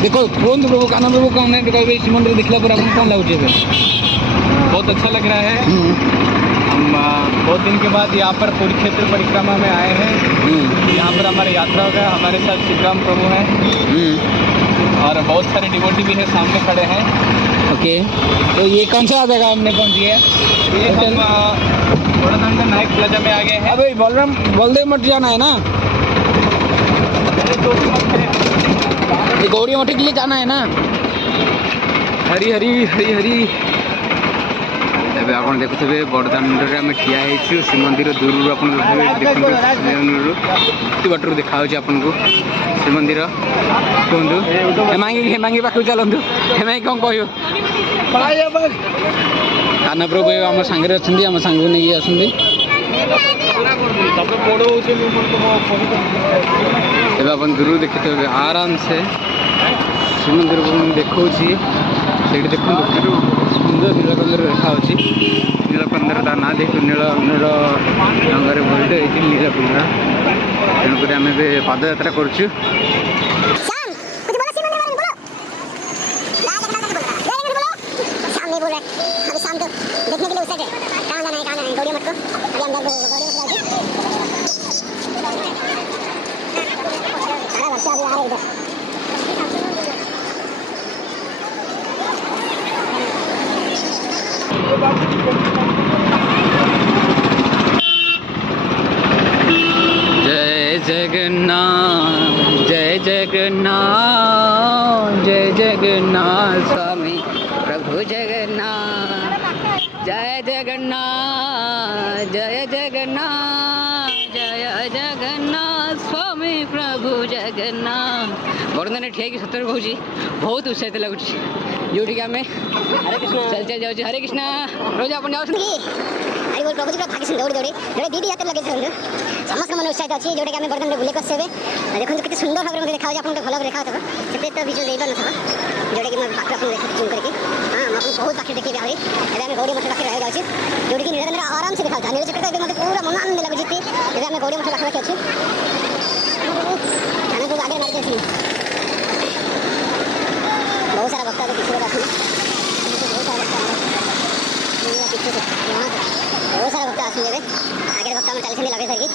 देखो कौन प्रभु काना प्रभु कौन है कहे मंदिर देखला पर आपको कौन लगे? बहुत अच्छा लग रहा है। हम बहुत दिन के बाद यहाँ पर कुरुक्षेत्र परिक्रमा में आए हैं। यहाँ पर हमारी यात्रा होगा। हमारे साथ श्रीराम प्रभु हैं और बहुत सारे डिवोटी भी है, सामने खड़े हैं। ओके, तो ये कौन सा जगह हमने पहुँची है? ये हम बड़ानंद नायक प्लाजा में आ गए हैं। अबे बलदेव मठ जाना है ना? ये गौड़ी मठ के लिए जाना है ना? हरी हरी हरी हरी। आप देखुवे बड़दाण्ड आम ठिया श्रीमंदिर दूर आप बाटर देखा आपको श्रीमंदिर। कहतु हेमांगी पाख चलतु हेमांगी कौन कह काना प्रभु आम सांगे अच्छा आम सांग नहीं आसती। आप दूर देखते आराम से श्रीमंदिर को देखा से देखो सुंदर नीलकंदर देखा नीलकंदर ता ना देख नील नील रंगे भरते नीलकंदर। तेणुक आम पाद यात्रा करुँ। जय जगन्नाथ जय जगन्नाथ जय जगन्नाथ स्वामी प्रभु जगन्नाथ जय जगन्नाथ जय जगन्नाथ जय जगन्नाथ स्वामी प्रभु जगन्नाथ। बड़दान ठिया सतर कहूँ बहुत उत्साहित लगुच जो आम चल चल जाऊँ। हरे कृष्णा रोज आप जाऊँ प्रभु जी भागी दौड़ी दौड़ी जो दीदी हाथ लगे समस्त मन उत्साहित अच्छी जोटा कि आम बड़दान बुले कर देखो कितने सुंदर भाव में देखा आपको भल देखा से तो विजुअल दे पार जोटा कि मैं पाखे आपको जूम करके हाँ मुझे बहुत पाखे देखी आए आम गौड़ी मठ पाखे रहा जाऊँ जोटी कि नीलकंदर आराम से देखा नीलचक्र तो मतलब पूरा मन आनंद लगुच। आम गौड़ी मठ पाखे अच्छे आगे मार्ग बहुत सारा भक्त पीछे बहुत सारा भक्त आगे भक्त चलते लगे सर की